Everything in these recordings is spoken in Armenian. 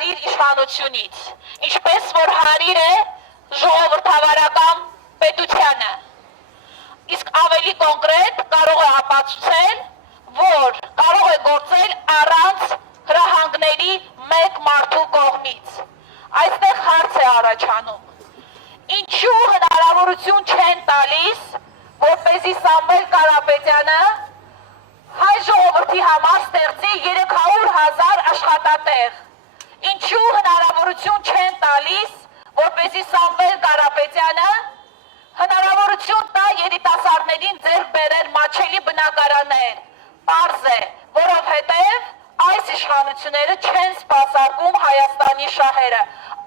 ընդդիմադիր իշխանությունից, ինչպես որ հարիր է ժողովրդավարական պետությանը։ Իսկ ավելի կոնկրետ կարող է ապացուցել, որ կարող է գործել առանց հրահանգների մեկ մարդու կողմից։ Այստեղ հարց է առաջանում. ինչու հնարավորություն չեն տալիս, որպեսզի Սամվել Կարապետյանը հայ ժողովրդի համար ստեղծի 300,000 աշխատատեղ։ Ինչու հնարավորություն չեն տալիս, որպեսզի Սամվել Կարապետյանը հնարավորություն տա երիտասարդներին ձեռք բերել մատչելի բնակարաններ։ Պարզ է, որովհետև այս իշխանությունները չեն սպասարկում Հայաստանի շահերը։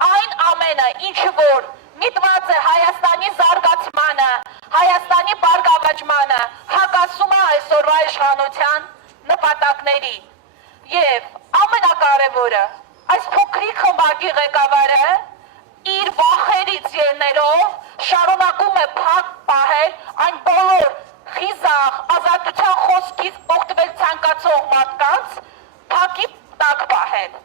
Այն ամենը, ինչը որ միտված է Հայաստանի զարգացմանը, Հայաստանի բարգավաճմանը, հակասում է այսօրվա իշխանության նպատակներին։ Եվ ամենակարևորը, այս փոքրիկ խմբակի ղեկավարը իր վախերից ելնելով շարունակում է փակ պահել այն բոլոր խիզախ ազատության խոսքից օգտվել ցանկացող մարդկանց փակի տակ պահել։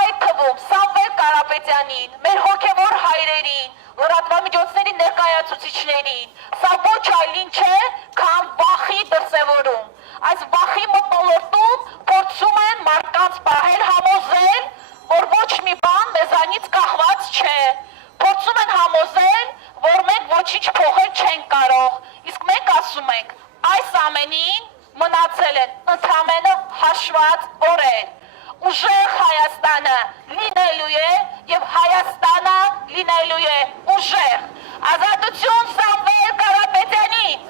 Այդ թվում Սամվել Կարապետյանին, մեր հոգևոր հայրերին, լրատվամիջոցների ներկայացուցիչներին, սա ոչ այլ ինչ է, քան վախի դրսևորում։ Այս վախի մթնոլորտում փորձում են մարդկանց պահել, համոզել, որ ոչ մի բան մեզանից կախված չէ։ Փորձում են համոզել, որ մենք ոչինչ փոխել չենք կարող, իսկ մենք ասում ենք, այս ամենին մնացել են ընդամենը հաշված օրեր։ Ուժեղ Հայաստանը լինելու է եւ Հայաստանը լինելու է ուժեղ։ Ազատություն Սամվել Կարապետյանին։